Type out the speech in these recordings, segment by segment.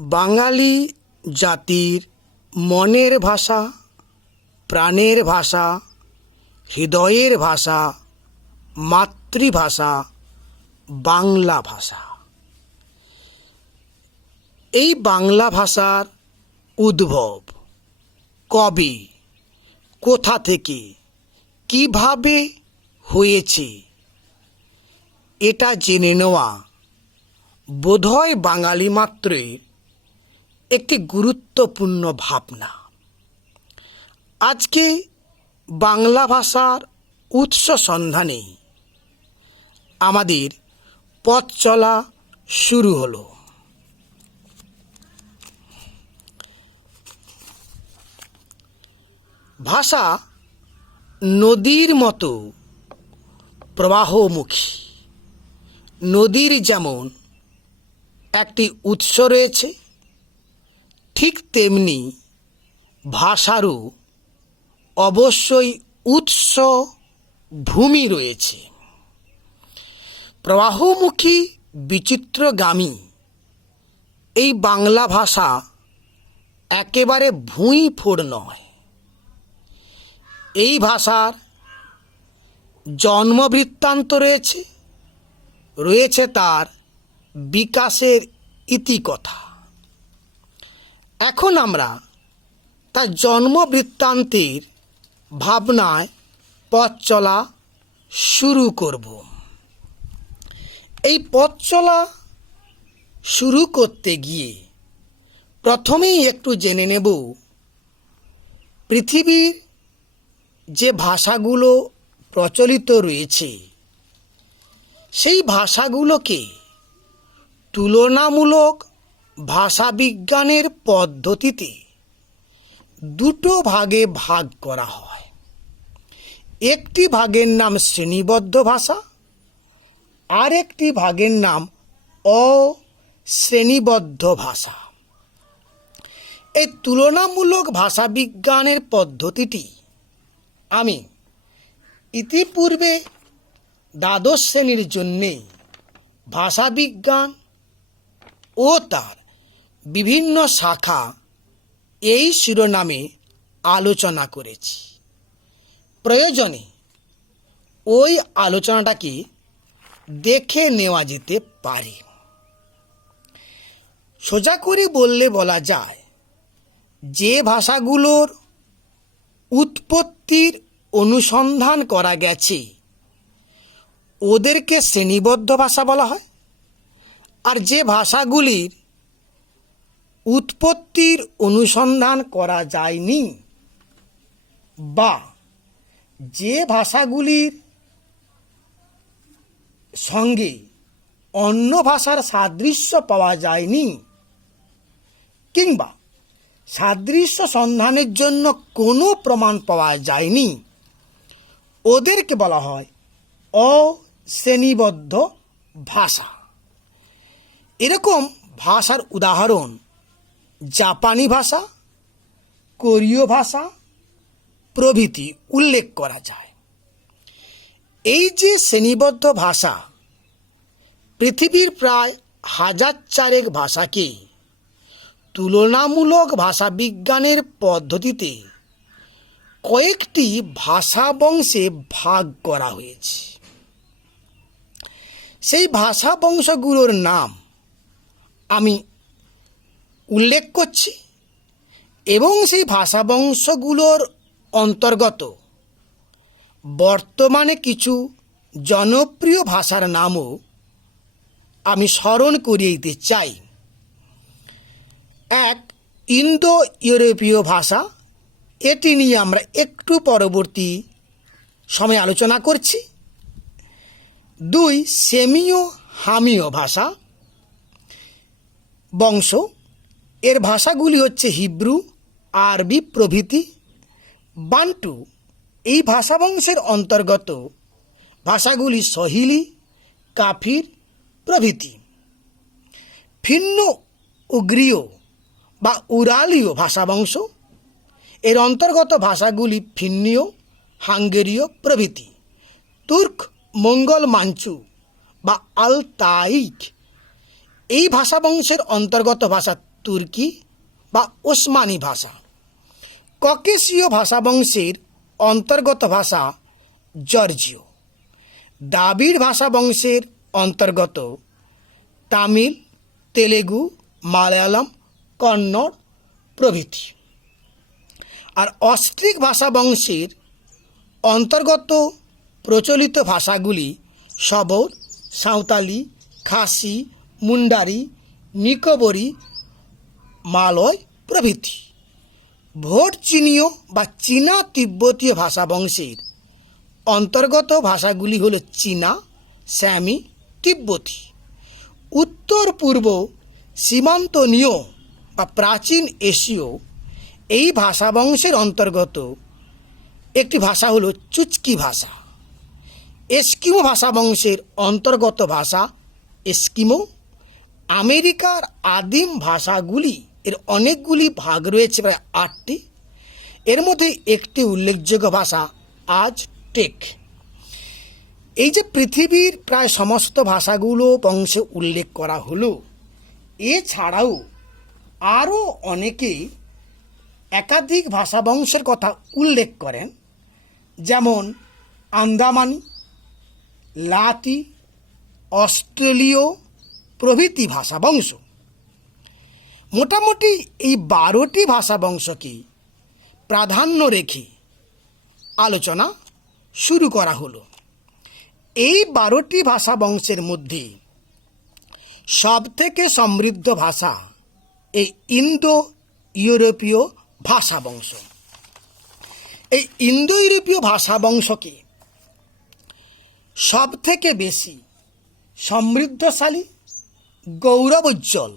বাঙালি জাতির মনের ভাষা, প্রাণের ভাষা, হৃদয়ের ভাষা, মাতৃভাষা বাংলা ভাষা। এই বাংলা ভাষার উদ্ভব কবে, কোথা থেকে, কিভাবে হয়েছে, এটা জেনে নেওয়া বোধহয় বাঙালি মাত্রের একটি গুরুত্বপূর্ণ ভাবনা। আজকে বাংলা ভাষার উৎস সন্ধানে আমাদের পথ চলা শুরু হলো। ভাষা নদীর মতো প্রবাহমুখী। নদীর যেমন একটি উৎস রয়েছে, ঠিক তেমনি ভাষারও অবশ্যই উৎস ভূমি রয়েছে। প্রবাহমুখী বিচিত্রগামী এই বাংলা ভাষা একেবারে ভুঁইফোড় নয়। এই ভাষার জন্মবৃত্তান্ত রয়েছে, রয়েছে তার বিকাশের ইতিকথা। এখন আমরা তার জন্মবৃত্তান্তের ভাবনায় পথ চলা শুরু করব। এই পথ চলা শুরু করতে গিয়ে প্রথমেই একটু জেনে নেব পৃথিবীর যে ভাষাগুলো প্রচলিত রয়েছে সেই ভাষাগুলোকে তুলনামূলক ভাষাবিজ্ঞানের পদ্ধতিতে দুটো ভাগে ভাগ করা হয়। একটি ভাগের নাম শ্রেণীবদ্ধ ভাষা, আর একটি ভাগের নাম অশ্রেণীবদ্ধ ভাষা। এই তুলনামূলক ভাষাবিজ্ঞানের পদ্ধতিটি আমি ইতিপূর্বে দ্বাদশ শ্রেণীর জন্যে ভাষাবিজ্ঞান ও তার বিভিন্ন শাখা এই শিরোনামে আলোচনা করেছি। প্রয়োজনে ওই আলোচনাটাকে দেখে নেওয়া যেতে পারে। সোজা করে বললে বলা যায়, যে ভাষাগুলোর উৎপত্তির অনুসন্ধান করা গেছে ওদেরকে শ্রেণীবদ্ধ ভাষা বলা হয়, আর যে ভাষাগুলির উৎপত্তির অনুসন্ধান করা যায়নি বা যে ভাষাগুলির সঙ্গে অন্য ভাষার সাদৃশ্য পাওয়া যায়নি কিংবা সাদৃশ্য সন্ধানের জন্য কোনো প্রমাণ পাওয়া যায়নি, ওদেরকে বলা হয় অশ্রেণীবদ্ধ ভাষা। এরকম ভাষার উদাহরণ জাপানি ভাষা, কোরীয় ভাষা প্রভৃতি উল্লেখ করা যায়। এই যে শ্রেণীবদ্ধ ভাষা পৃথিবীর প্রায় 1004 ভাষাকে তুলনামূলক ভাষাবিজ্ঞানের পদ্ধতিতে কয়েকটি ভাষা বংশে ভাগ করা হয়েছে। সেই ভাষা বংশগুলোর নাম আমি উল্লেখ করছি এবং সেই ভাষা বংশগুলোর অন্তর্গত বর্তমানে কিছু জনপ্রিয় ভাষার নামও আমি স্মরণ করিয়ে দিতে চাই। এক, ইন্দো ইউরোপীয় ভাষা, এটি নিয়ে আমরা একটু পরবর্তী সময়ে আলোচনা করছি। 2, সেমীয় হামীয় ভাষা বংশ, এর ভাষাগুলি হচ্ছে হিব্রু, আরবি প্রভৃতি। বান্টু, এই ভাষা বংশের অন্তর্গত ভাষাগুলি সহিলি, কাফির প্রভৃতি। ফিন্নো উগ্রীয় বা উরালীয় ভাষা বংশ, এর অন্তর্গত ভাষাগুলি ফিন্নীয়, হাঙ্গেরীয় প্রভৃতি। তুর্ক মঙ্গল মাঞ্চু বা আলতাইক, এই ভাষা বংশের অন্তর্গত ভাষা তুর্কি বা ওসমানী ভাষা। ককেশীয় ভাষাবংশের অন্তর্গত ভাষা জর্জীয়। দ্রাবিড় ভাষাবংশের অন্তর্গত তামিল, তেলেগু, মালায়ালাম, কন্নড় প্রভৃতি। আর অস্ট্রিক ভাষাবংশের অন্তর্গত প্রচলিত ভাষাগুলি শবর, সাঁওতালি, খাসি, মুন্ডারি, নিকোবরি, মালয় প্রভৃতি। ভোট চীনীয় বা চীনা তিব্বতীয় ভাষাবংশের অন্তর্গত ভাষাগুলি হল চীনা, স্যামি, তিব্বতী। উত্তর পূর্ব সীমান্তনীয় বা প্রাচীন এশীয় এই ভাষাবংশের অন্তর্গত একটি ভাষা হল চুচকি ভাষা। এস্কিমো ভাষাবংশের অন্তর্গত ভাষা এস্কিমো। আমেরিকার আদিম ভাষাগুলি এর অনেকগুলি ভাগ রয়েছে, প্রায় 8টি। এর মধ্যে একটি উল্লেখযোগ্য ভাষা আজটেক। এই যে পৃথিবীর প্রায় সমস্ত ভাষাগুলো বংশে উল্লেখ করা হলো, এছাড়াও আরও অনেকেই একাধিক ভাষাবংশের কথা উল্লেখ করেন, যেমন আন্দামানি, লাতি, অস্ট্রেলীয় প্রভৃতি ভাষাবংশ। মোটামুটি এই 12টি ভাষাবংশকে প্রাধান্য রেখে আলোচনা শুরু করা হলো। এই 12টি ভাষাবংশের মধ্যে সবথেকে সমৃদ্ধ ভাষা এই ইন্দো ইউরোপীয় ভাষাবংশ। এই ইন্দো ইউরোপীয় ভাষাবংশকে সবথেকে বেশি সমৃদ্ধশালী, গৌরবোজ্জ্বল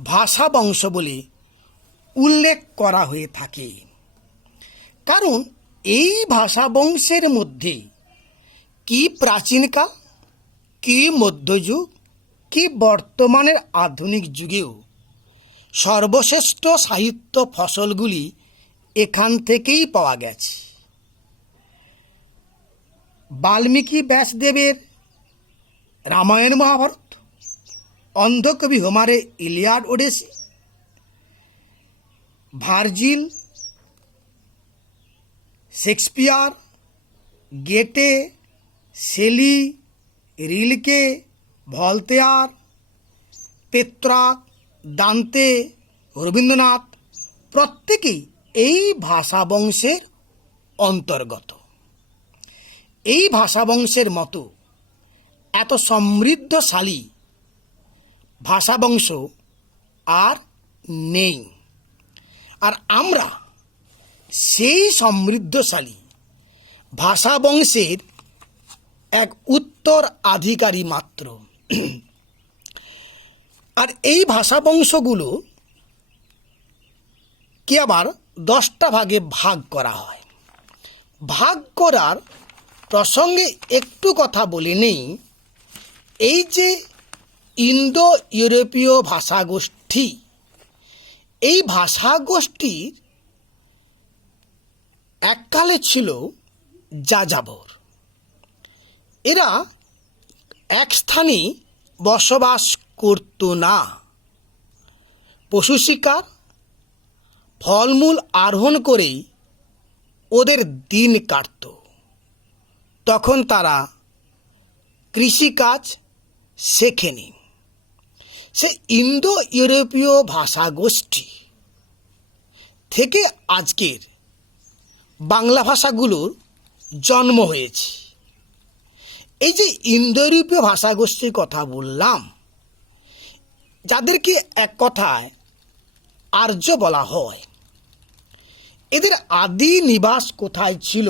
ভাষাবংশ বলে উল্লেখ করা হয়ে থাকে। কারণ এই ভাষাবংশের মধ্যে কি প্রাচীনকাল, কি মধ্যযুগ, কি বর্তমানের আধুনিক যুগেও সর্বশ্রেষ্ঠ সাহিত্য ফসলগুলি এখান থেকেই পাওয়া গেছে। বাল্মীকি ব্যাসদেবের রামায়ণ মহাভারত, অন্ধকবি হোমারের Iliad Odyssey, Virgil, Shakespeare, Goethe, Shelley, Rilke, Voltaire, Petrarch, Dante, Rabindranath প্রত্যেকেই এই ভাষাবংশের অন্তর্গত। এই ভাষাবংশের মতো এত সমৃদ্ধশালী ভাষাবংশ আর নেই। আর আমরা সেই সমৃদ্ধশালী ভাষাবংশের এক উত্তরাধিকারী মাত্র। আর এই ভাষাবংশগুলো কি আবার 10টা ভাগে ভাগ করা হয়। ভাগ করার প্রসঙ্গে একটু কথা বলে নেই। এই যে ইন্দো ইউরোপীয় ভাষাগোষ্ঠী, এই ভাষাগোষ্ঠীর এককালে ছিল যাযাবর। এরা এক স্থানে বসবাস করত না। পশু শিকার, ফলমূল আরোহণ করেই ওদের দিন কাটত। তখন তারা কৃষিকাজ শেখেনি। সে ইন্দো ইউরোপীয় ভাষাগোষ্ঠী থেকে আজকের বাংলা ভাষাগুলোর জন্ম হয়েছে। এই যে ইন্দো ইউরোপীয় ভাষাগোষ্ঠীর কথা বললাম, যাদেরকে এক কথায় আর্য বলা হয়, এদের আদি নিবাস কোথায় ছিল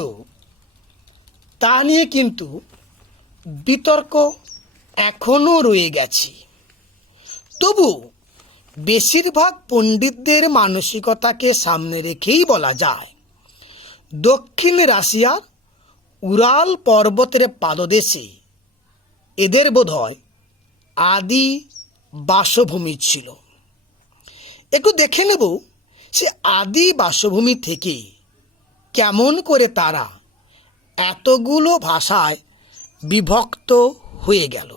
তা নিয়ে কিন্তু বিতর্ক এখনও রয়ে গেছে। তবু বেশিরভাগ পণ্ডিতদের মানসিকতাকে সামনে রেখেই বলা যায়, দক্ষিণ রাশিয়ার উরাল পর্বতের পাদদেশে এদের বোধহয় আদি বাসভূমি ছিল। একটু দেখে নেব সে আদি বাসভূমি থেকে কেমন করে তারা এতগুলো ভাষায় বিভক্ত হয়ে গেল।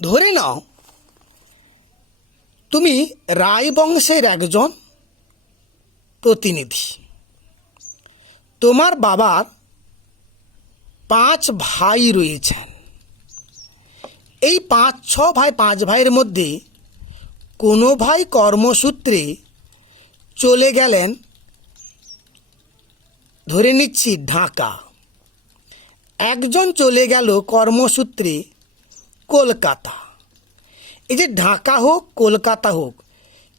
ধরে নাও তুমি রায় বংশের একজন প্রতিনিধি। তোমার বাবার 5 ভাই রয়েছেন। এই 5-6 ভাই 5 ভাইয়ের মধ্যে কোনো ভাই কর্মসূত্রে চলে গেলেন, ধরে নিচ্ছি ঢাকা। একজন চলে গেল কর্মসূত্রে কলকাতা। এই যে ঢাকা হোক, কলকাতা হোক,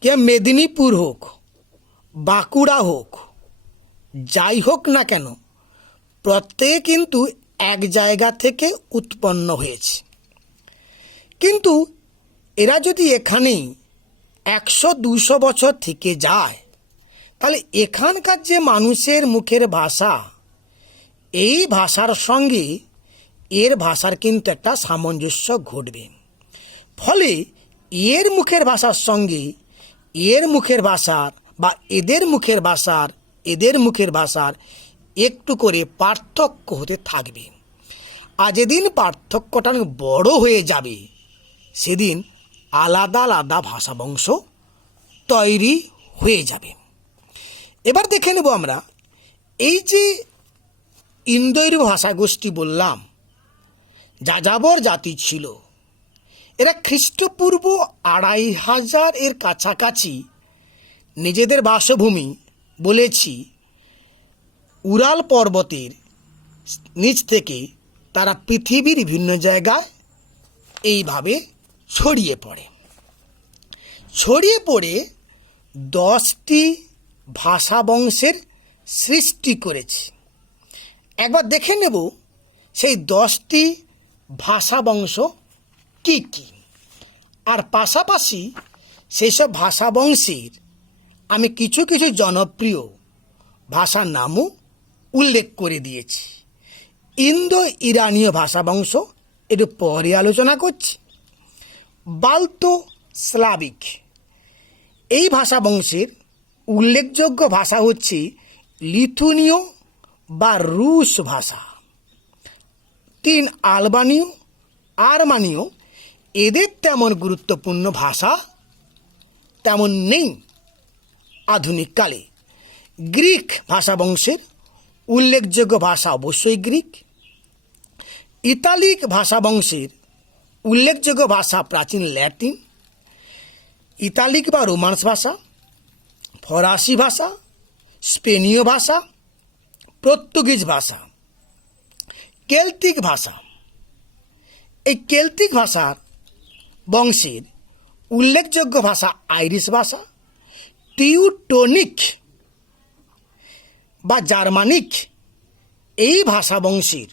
কিংবা মেদিনীপুর হোক, বাঁকুড়া হোক, যাই হোক না কেন, প্রত্যেকে কিন্তু এক জায়গা থেকে উৎপন্ন হয়েছে। কিন্তু এরা যদি এখানেই 100-200 বছর থেকে যায়, তাহলে এখানকার যে মানুষের মুখের ভাষা, এই ভাষার সঙ্গে এর ভাষার কিন্তু একটা সামঞ্জস্য ঘটবে। ফলে এর মুখের ভাষার সঙ্গে এর মুখের ভাষার বা এদের মুখের ভাষার একটু করে পার্থক্য হতে থাকবে। আর যেদিন পার্থক্যটা বড় হয়ে যাবে, সেদিন আলাদা আলাদা ভাষা বংশ তৈরি হয়ে যাবে। এবার দেখে নেব আমরা এই যে ইন্দো ইউরোপীয় ভাষাগোষ্ঠী বললাম, যাযাবর জাতি ছিল। এরা খ্রিস্টপূর্ব 2500 এর কাছাকাছি নিজেদের বাসভূমি বলেছি উরাল পর্বতের নিচ থেকে তারা পৃথিবীর বিভিন্ন জায়গায় এইভাবে ছড়িয়ে পড়ে 10টি ভাষা বংশের সৃষ্টি করেছে। একবার দেখে নেব সেই 10টি ভাষা বংশ কী কী, আর পাশাপাশি সেই সব ভাষা বংশের আমি কিছু কিছু জনপ্রিয় ভাষার নামও উল্লেখ করে দিয়েছি। ইন্দো ইরানীয় ভাষা বংশ একটু পরে আলোচনা করছি। বাল্তো স্লাভিক, এই ভাষা বংশের উল্লেখযোগ্য ভাষা হচ্ছে লিথুনীয় বা রুশ ভাষা। 3 আলবানীয়, আর্মানীয়, এদের তেমন গুরুত্বপূর্ণ ভাষা তেমন নেই আধুনিককালে। গ্রিক ভাষা বংশের উল্লেখযোগ্য ভাষা অবশ্যই গ্রিক। ইতালিক ভাষা বংশের উল্লেখযোগ্য ভাষা প্রাচীন ল্যাটিন, ইতালিক বা রোমান্স ভাষা, ফরাসি ভাষা, স্পেনীয় ভাষা, পর্তুগিজ ভাষা, কেল্টিক ভাষা। এই কেল্টিক ভাষার বংশের উল্লেখযোগ্য ভাষা আইরিশ ভাষা, টিউটনিক বা জার্মানিক, এই ভাষা বংশের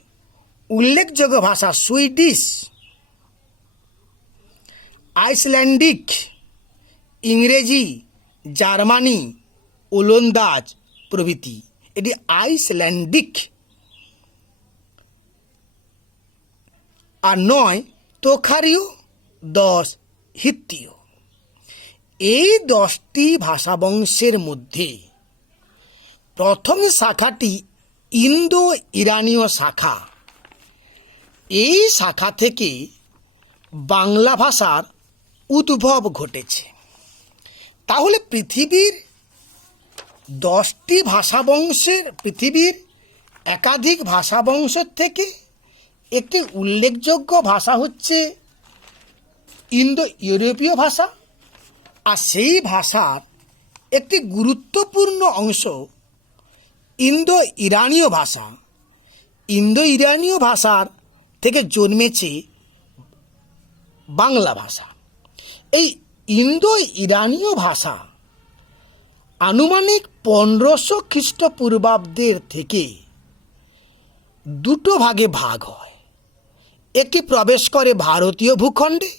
উল্লেখযোগ্য ভাষা সুইডিশ, আইসল্যান্ডিক, ইংরেজি, জার্মানি, ওলন্দাজ প্রভৃতি। এটি আইসল্যান্ডিক। আর 9 তোখারীয়, 10 হিত্তীয়। এই 10টি ভাষা বংশের মধ্যে প্রথম শাখাটি ইন্দো ইরানীয় শাখা। এই শাখা থেকে বাংলা ভাষার উদ্ভব ঘটেছে। তাহলে পৃথিবীর 10টি ভাষা বংশের, পৃথিবীর একাধিক ভাষা বংশের থেকে একটি উল্লেখযোগ্য ভাষা হচ্ছে ইন্দো ইউরোপীয় ভাষা। আর সেই ভাষার একটি গুরুত্বপূর্ণ অংশ ইন্দো ইরানীয় ভাষা। ইন্দো ইরানীয় ভাষার থেকে জন্মেছে বাংলা ভাষা। এই ইন্দো ইরানীয় ভাষা আনুমানিক 1500 খ্রিস্টপূর্বাব্দের থেকে দুটো ভাগে ভাগ হয়। একটি প্রবেশ করে ভারতীয় ভূখণ্ডে,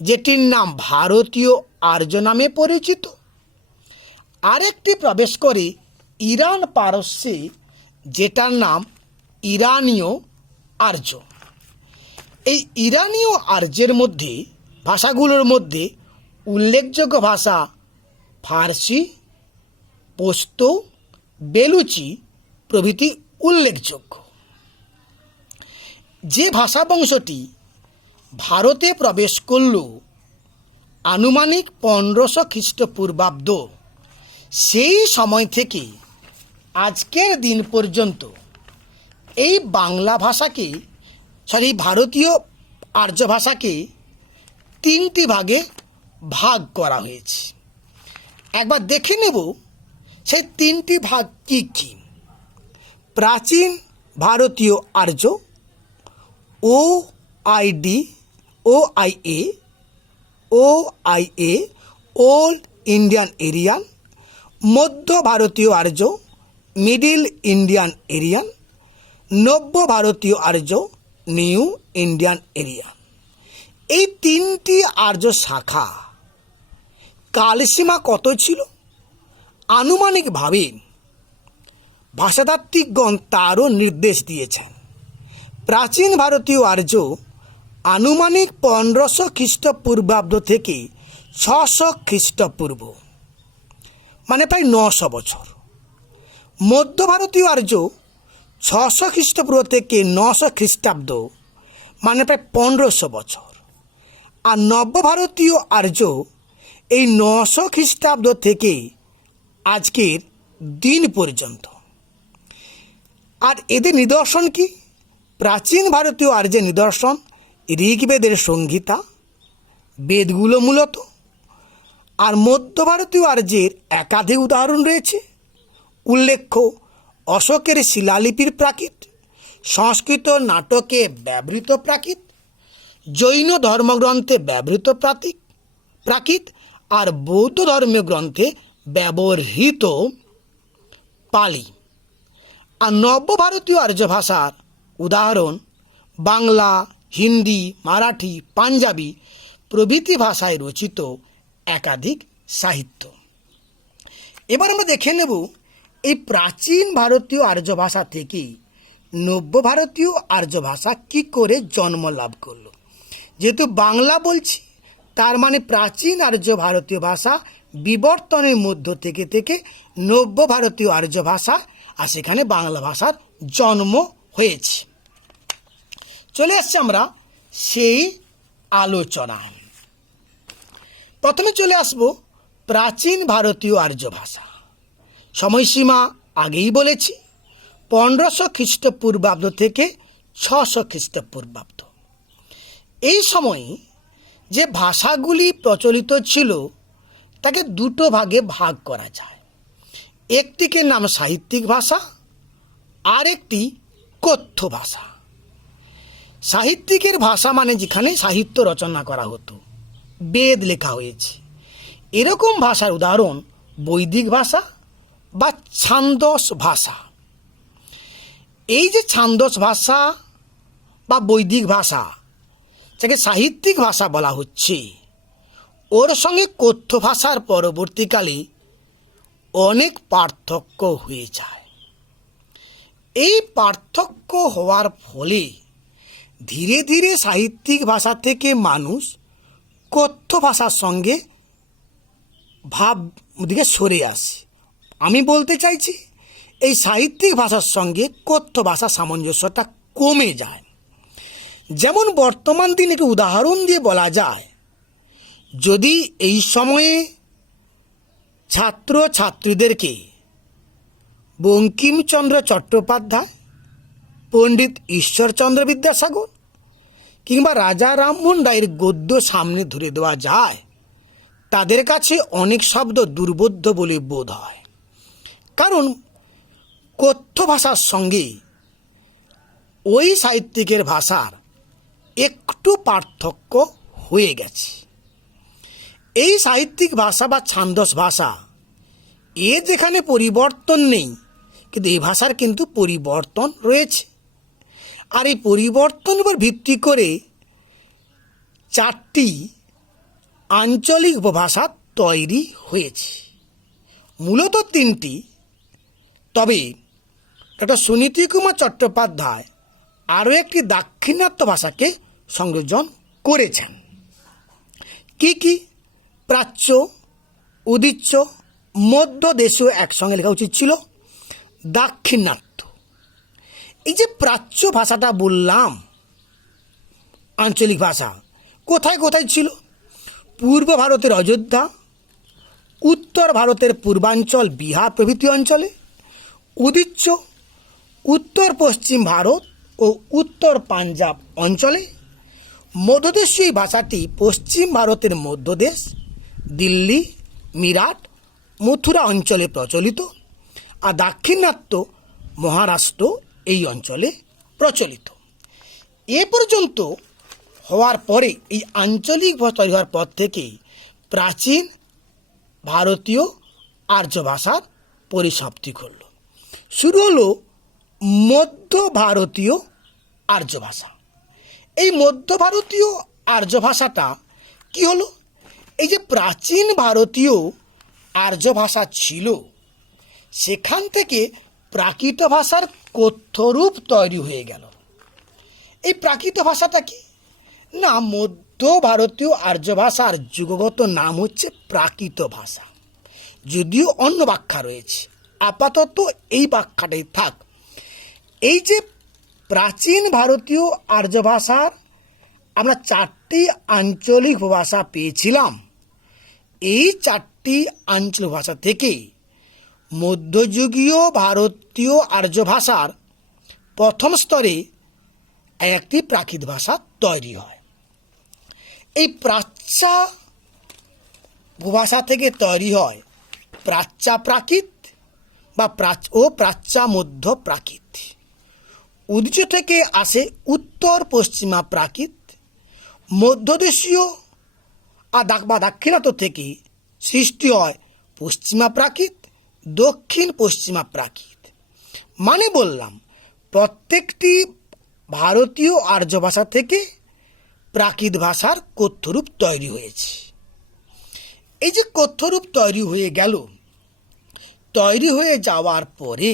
যেটির নাম ভারতীয় আর্য নামে পরিচিত। আরেকটি প্রবেশ করে ইরান পারস্যে, যেটার নাম ইরানীয় আর্য। এই ইরানীয় আর্যের মধ্যে, ভাষাগুলোর মধ্যে উল্লেখযোগ্য ভাষা ফার্সি, পশতো, বেলুচি প্রভৃতি উল্লেখযোগ্য। যে ভাষা বংশটি ভারতে প্রবেশ করল, আনুমানিক 1500 খ্রিস্টপূর্বাব্দ, সেই সময় থেকে আজকের দিন পর্যন্ত এই বাংলা ভাষাকে ভারতীয় আর্য ভাষাকে 3টি ভাগে ভাগ করা হয়েছে। একবার দেখে নেব সেই 3টি ভাগ কী কী। প্রাচীন ভারতীয় আর্য, OIA, ওল্ড ইন্ডিয়ান এরিয়ান, মধ্য ভারতীয় আর্য, মিডিল ইন্ডিয়ান এরিয়ান, নব্য ভারতীয় আর্য, নিউ ইন্ডিয়ান এরিয়ান। এই 3টি আর্য শাখা কালসীমা কত ছিল? আনুমানিকভাবে ভাষাতাত্ত্বিকগণ তারও নির্দেশ দিয়েছেন। প্রাচীন ভারতীয় আর্য আনুমানিক 1500 খ্রিস্টপূর্বাব্দ থেকে 600 খ্রিস্টপূর্ব, মানে প্রায় 900 বছর। মধ্য ভারতীয় আর্য 600 খ্রিস্টপূর্ব থেকে 900 খ্রিস্টাব্দ, মানে প্রায় 1500 বছর। আর নব্য ভারতীয় আর্য এই 900 খ্রিস্টাব্দ থেকে আজকের দিন পর্যন্ত। আর এদের নিদর্শন কি? প্রাচীন ভারতীয় আর্যের নিদর্শন ঋগ্বেদের সংহিতা, বেদগুলো মূলত। আর মধ্য ভারতীয় আর্যের একাধিক উদাহরণ রয়েছে। উল্লেখ্য অশোকের শিলালিপির প্রাকৃত, সংস্কৃত নাটকে ব্যবহৃত প্রাকৃত, জৈন ধর্মগ্রন্থে ব্যবহৃত প্রাকৃত, আর বৌদ্ধ ধর্মীয় গ্রন্থে ব্যবহৃত পালি। আর নব্য ভারতীয় আর্য ভাষার উদাহরণ বাংলা, হিন্দি, মারাঠি, পাঞ্জাবি প্রভৃতি ভাষায় রচিত একাধিক সাহিত্য। এবার আমরা দেখে নেব এই প্রাচীন ভারতীয় আর্য ভাষা থেকে নব্য ভারতীয় আর্য ভাষা কী করে জন্ম লাভ করলো। যেহেতু বাংলা বলছি, তার মানে প্রাচীন আর্য ভারতীয় ভাষা বিবর্তনের মধ্য থেকে নব্য ভারতীয় আর্য ভাষা, আর সেখানে বাংলা ভাষার জন্ম হয়েছে। চলে আসছে আমরা সেই আলোচনায়। প্রথমে চলে আসব প্রাচীন ভারতীয় আর্য ভাষা। সময়সীমা আগেই বলেছি, 1500 খ্রিস্টপূর্বাব্দ থেকে 600 খ্রিস্টপূর্বাব্দ। এই সময়ে যে ভাষাগুলি প্রচলিত ছিল তাকে দুটো ভাগে ভাগ করা যায়। একটিকে নাম সাহিত্যিক ভাষা, আর একটি কথ্য ভাষা। সাহিত্যিকের ভাষা মানে যেখানে সাহিত্য রচনা করা হতো, বেদ লেখা হয়েছে, এরকম ভাষার উদাহরণ বৈদিক ভাষা বা ছান্দস ভাষা। এই যে ছান্দস ভাষা বা বৈদিক ভাষা, যাকে সাহিত্যিক ভাষা বলা হচ্ছে, ওর সঙ্গে কথ্য ভাষার পরবর্তীকালে অনেক পার্থক্য হয়ে যায়। এই পার্থক্য হওয়ার ফলে ধীরে ধীরে সাহিত্যিক ভাষা থেকে মানুষ কথ্য ভাষার সঙ্গে ভাব দিকে সরে আসে। আমি বলতে চাইছি এই সাহিত্যিক ভাষার সঙ্গে কথ্য ভাষার সামঞ্জস্যটা কমে যায়। যেমন বর্তমান দিনে একটি উদাহরণ দিয়ে বলা যায়, যদি এই সময়ে ছাত্র ছাত্রীদেরকে বঙ্কিমচন্দ্র চট্টোপাধ্যায়, পণ্ডিত ঈশ্বরচন্দ্র বিদ্যাসাগর কিংবা রাজা রামমোহন রায়ের গদ্য সামনে ধরে দেওয়া যায়, তাদের কাছে অনেক শব্দ দুর্বোধ্য বলে বোধ হয়। কারণ কথ্য ভাষার সঙ্গে ওই সাহিত্যিকের ভাষার একটু পার্থক্য হয়ে গেছে। এই সাহিত্যিক ভাষা বা ছান্দস ভাষা, যেখানে পরিবর্তন নেই, কিন্তু এই ভাষার কিন্তু পরিবর্তন রয়েছে। আর এই পরিবর্তন উপর ভিত্তি করে 4টি আঞ্চলিক উপভাষা তৈরি হয়েছে, মূলত 3টি। তবে ডক্টর সুনীতি কুমার চট্টোপাধ্যায় আরও একটি দাক্ষিণাত্য ভাষাকে সংযোজন করেছেন। কি কি? প্রাচ্য, উদিচ্য, মধ্য দেশীয় একসঙ্গে লেখা উচিত ছিল, দাক্ষিণাত্য। এই যে প্রাচ্য ভাষাটা বললাম, আঞ্চলিক ভাষা কোথায় কোথায় ছিল? পূর্ব ভারতের অযোধ্যা, উত্তর ভারতের পূর্বাঞ্চল বিহার প্রভৃতি অঞ্চলে, উদিচ্য উত্তর পশ্চিম ভারত ও উত্তর পাঞ্জাব অঞ্চলে, মধ্যদেশীয় এই ভাষাটি পশ্চিম ভারতের মধ্যদেশ, দিল্লি, মিরাট, মথুরা অঞ্চলে প্রচলিত, আর দাক্ষিণাত্য মহারাষ্ট্র এই অঞ্চলে প্রচলিত। এ পর্যন্ত হওয়ার পরে এই আঞ্চলিক ভাষা তৈরি হওয়ার পর থেকেই প্রাচীন ভারতীয় আর্য ভাষার পরিসমাপ্তি ঘটল। শুরু হলো মধ্য ভারতীয় আর্য ভাষা। এই মধ্য ভারতীয় আর্য ভাষাটা কি হলো? এই যে প্রাচীন ভারতীয় আর্য ভাষা ছিল, সেখান থেকে প্রাকৃত ভাষার কথ্যরূপ তৈরি হয়ে গেল। এই প্রাকৃত ভাষাটা কি না, মধ্য ভারতীয় আর্য ভাষার যুগগত নাম হচ্ছে প্রাকৃত ভাষা, যদিও অন্য ব্যাখ্যা রয়েছে, আপাতত এই ব্যাখ্যাটাই থাক। এই যে প্রাচীন ভারতীয় আর্য ভাষার আমরা 4টি আঞ্চলিক ভাষা পেয়েছিলাম, এই 4টি আঞ্চলিক ভাষা থেকে মধ্যযুগীয় ভারতীয় আর্য ভাষার প্রথম স্তরে একটি প্রাকৃত ভাষা তৈরি হয়। এই প্রাচ্যা ভাষা থেকে তৈরি হয় প্রাচ্যা প্রাকৃত বা প্রাচ্যা মধ্য প্রাকৃত। উদিচ্য থেকে আসে উত্তর পশ্চিমা প্রাকৃত, মধ্যদেশীয় বা দাক্ষিণাত্য থেকে সৃষ্টি হয় পশ্চিমা প্রাকৃত, দক্ষিণ পশ্চিমা প্রাকৃত। মানে বললাম, প্রত্যেকটি ভারতীয় আর্য ভাষা থেকে প্রাকৃত ভাষার কথ্যরূপ তৈরি হয়েছে। এই যে কথ্যরূপ তৈরি হয়ে গেল, তৈরি হয়ে যাওয়ার পরে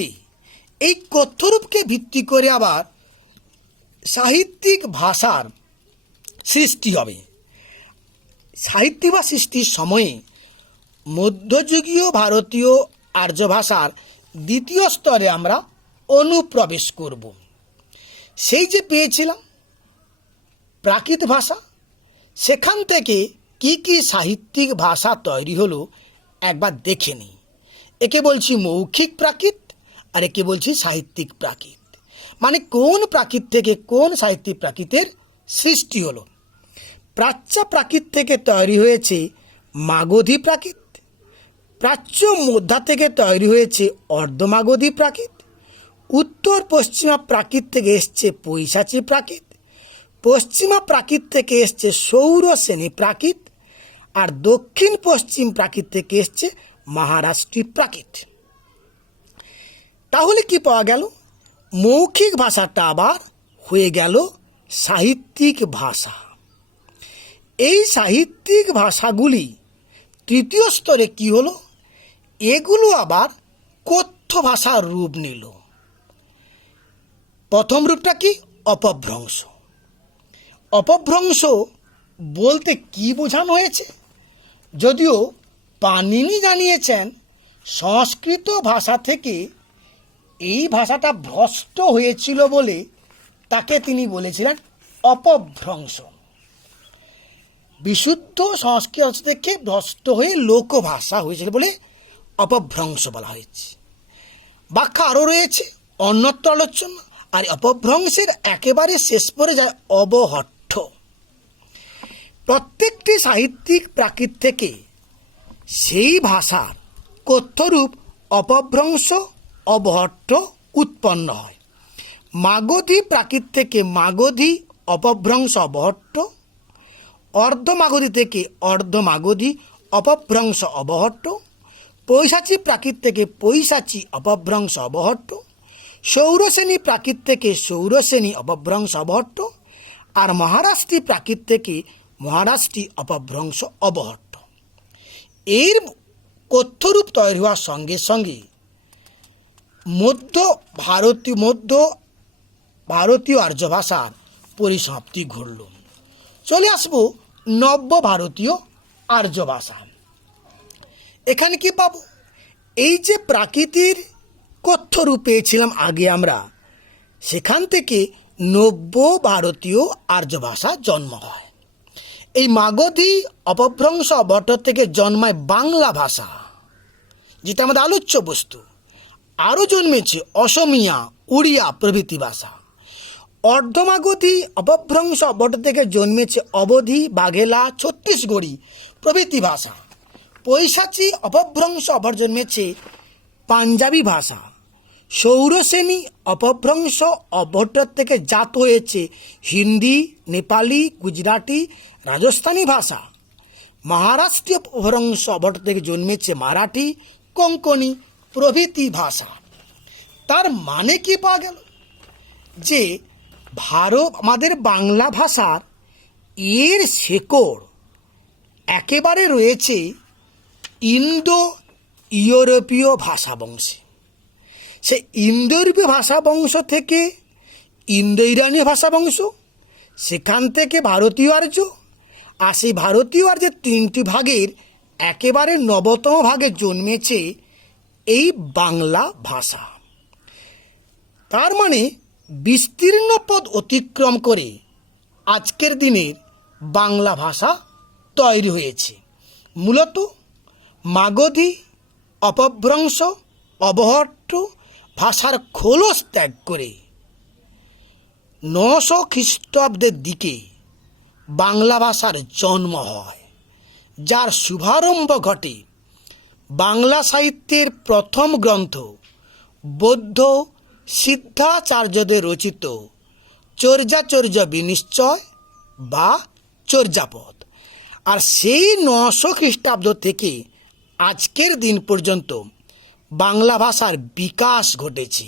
এই কথ্যরূপকে ভিত্তি করে আবার সাহিত্যিক ভাষার সৃষ্টি হবে। সাহিত্যিক বা সৃষ্টির সময়ে মধ্যযুগীয় ভারতীয় আর্য ভাষার দ্বিতীয় স্তরে আমরা অনুপ্রবেশ করব। সেই যে পেয়েছিলাম প্রাকৃত ভাষা, সেখান থেকে কি কি সাহিত্যিক ভাষা তৈরি হলো একবার দেখে নিই। একে বলছি মৌখিক প্রাকৃত, আর একে বলছি সাহিত্যিক প্রাকৃত। মানে কোন প্রাকৃত থেকে কোন সাহিত্যিক প্রাকৃতের সৃষ্টি হলো। প্রাচ্য প্রাকৃত থেকে তৈরি হয়েছে মাগধী প্রাকৃত, প্রাচ্য মধ্যা থেকে তৈরি হয়েছে অর্ধমাগধী প্রাকৃত, উত্তর পশ্চিমা প্রাকৃত থেকে এসছে পৈশাচী প্রাকৃত, পশ্চিমা প্রাকৃত থেকে এসছে সৌরসেনী প্রাকৃত, আর দক্ষিণ পশ্চিম প্রাকৃত থেকে এসছে মহারাষ্ট্রী প্রাকৃত। তাহলে কি পাওয়া গেল? মৌখিক ভাষাটা আবার হয়ে গেল সাহিত্যিক ভাষা। এই সাহিত্যিক ভাষাগুলি তৃতীয় স্তরে কি হলো? এগুলো আবার কথ্য ভাষার রূপ নিল। প্রথম রূপটা কি? অপভ্রংশ। অপভ্রংশ বলতে কি বোঝানো হয়েছে? যদিও পাণিনি জানিয়েছেন সংস্কৃত ভাষা থেকে এই ভাষাটা ভ্রষ্ট হয়েছিল বলে তাকে তিনি বলেছিলেন অপভ্রংশ। বিশুদ্ধ সংস্কৃত থেকে ভ্রষ্ট হয়ে লোকভাষা হয়েছিল বলে অপভ্রংশ বলা হয়েছে। ব্যাখ্যা আরও রয়েছে, অন্যত্র আলোচনা। আর অপভ্রংশের একেবারে শেষ পরে যায় অবহট্ঠ। প্রত্যেকটি সাহিত্যিক প্রাকৃত থেকে সেই ভাষার কথ্যরূপ অপভ্রংশ, অবহট্ঠ উৎপন্ন হয়। মাগধী প্রাকৃত থেকে মাগধী, অপভ্রংশ, অবহট্ঠ। অর্ধমাগধী থেকে অর্ধমাগধী, অপভ্রংশ, অবহট্ঠ। পৈশাচী প্রাকৃত থেকে পৈশাচী, অপভ্রংশ, অবহট্ঠ। সৌরসেনী প্রাকৃত থেকে সৌরসেনী, অপভ্রংশ, অবহট্ঠ। আর মহারাষ্ট্রী প্রাকৃত থেকে মহারাষ্ট্রী, অপভ্রংশ, অবহট্ঠ। এর কথ্যরূপ তৈরি হওয়ার সঙ্গে সঙ্গে মধ্য ভারতীয় আর্য ভাষার পরিসমাপ্তি ঘটল। চলে আসব নব্য ভারতীয় আর্য ভাষা। এখানে কি পাব? এই যে প্রাকৃতির কথ্যরূপ পেয়েছিলাম আগে আমরা, সেখান থেকে নব্য ভারতীয় আর্য ভাষা জন্ম হয়। এই মাগধী অপভ্রংশ অবট থেকে জন্মায় বাংলা ভাষা, যেটা আমাদের আলোচ্য বস্তু। আরও জন্মেছে অসমিয়া, উড়িয়া প্রভৃতি ভাষা। অর্ধমাগধী অপভ্রংশ অবট থেকে জন্মেছে অবধি, বাঘেলা, ছত্তিশগড়ি প্রভৃতি ভাষা। পৈশাচী অপভ্রংশ অবট জন্মেছে পাঞ্জাবি ভাষা। সৌরসেনী অপভ্রংশ অবট থেকে জাত হয়েছে হিন্দি, নেপালি, গুজরাটি, রাজস্থানী ভাষা। মহারাষ্ট্রীয় অপভ্রংশ অবট থেকে জন্মেছে মারাঠি, কোঙ্কনি প্রভৃতি ভাষা। তার মানে কি পাওয়া গেল? যে আমাদের বাংলা ভাষার এর শেকড় একেবারে রয়েছে ইন্দো ইউরোপীয় ভাষাবংশে। সে ইন্দো ইউরোপীয় ভাষাবংশ থেকে ইন্দো ইরানীয় ভাষাবংশ, সেখান থেকে ভারতীয় আর্য, আর সেই ভারতীয় আর্যের 3টি ভাগের একেবারে 9তম ভাগে জন্মেছে এই বাংলা ভাষা। তার মানে বিস্তীর্ণ পথ অতিক্রম করে আজকের দিনের বাংলা ভাষা তৈরি হয়েছে। মূলত মাগধী অপভ্রংশ অবহট্ট ভাষার খোলস ত্যাগ করে 900 খ্রিস্টাব্দের দিকে বাংলা ভাষার জন্ম হয়, যার শুভারম্ভ ঘটে বাংলা সাহিত্যের প্রথম গ্রন্থ বৌদ্ধ সিদ্ধাচার্যদের রচিত চর্যাচর্য বিনিশ্চয় বা চর্যাপদ। আর সেই 900 খ্রিস্টাব্দ থেকে আজকের দিন পর্যন্ত বাংলা ভাষার বিকাশ ঘটেছে।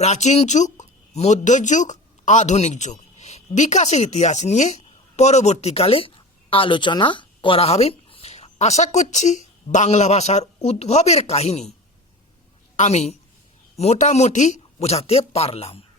প্রাচীন যুগ, মধ্যযুগ, আধুনিক যুগ, বিকাশের ইতিহাস নিয়ে পরবর্তীকালে আলোচনা করা হবে। আশা করছি বাংলা ভাষার উদ্ভবের কাহিনী আমি মোটামুটি বোঝাতে পারলাম।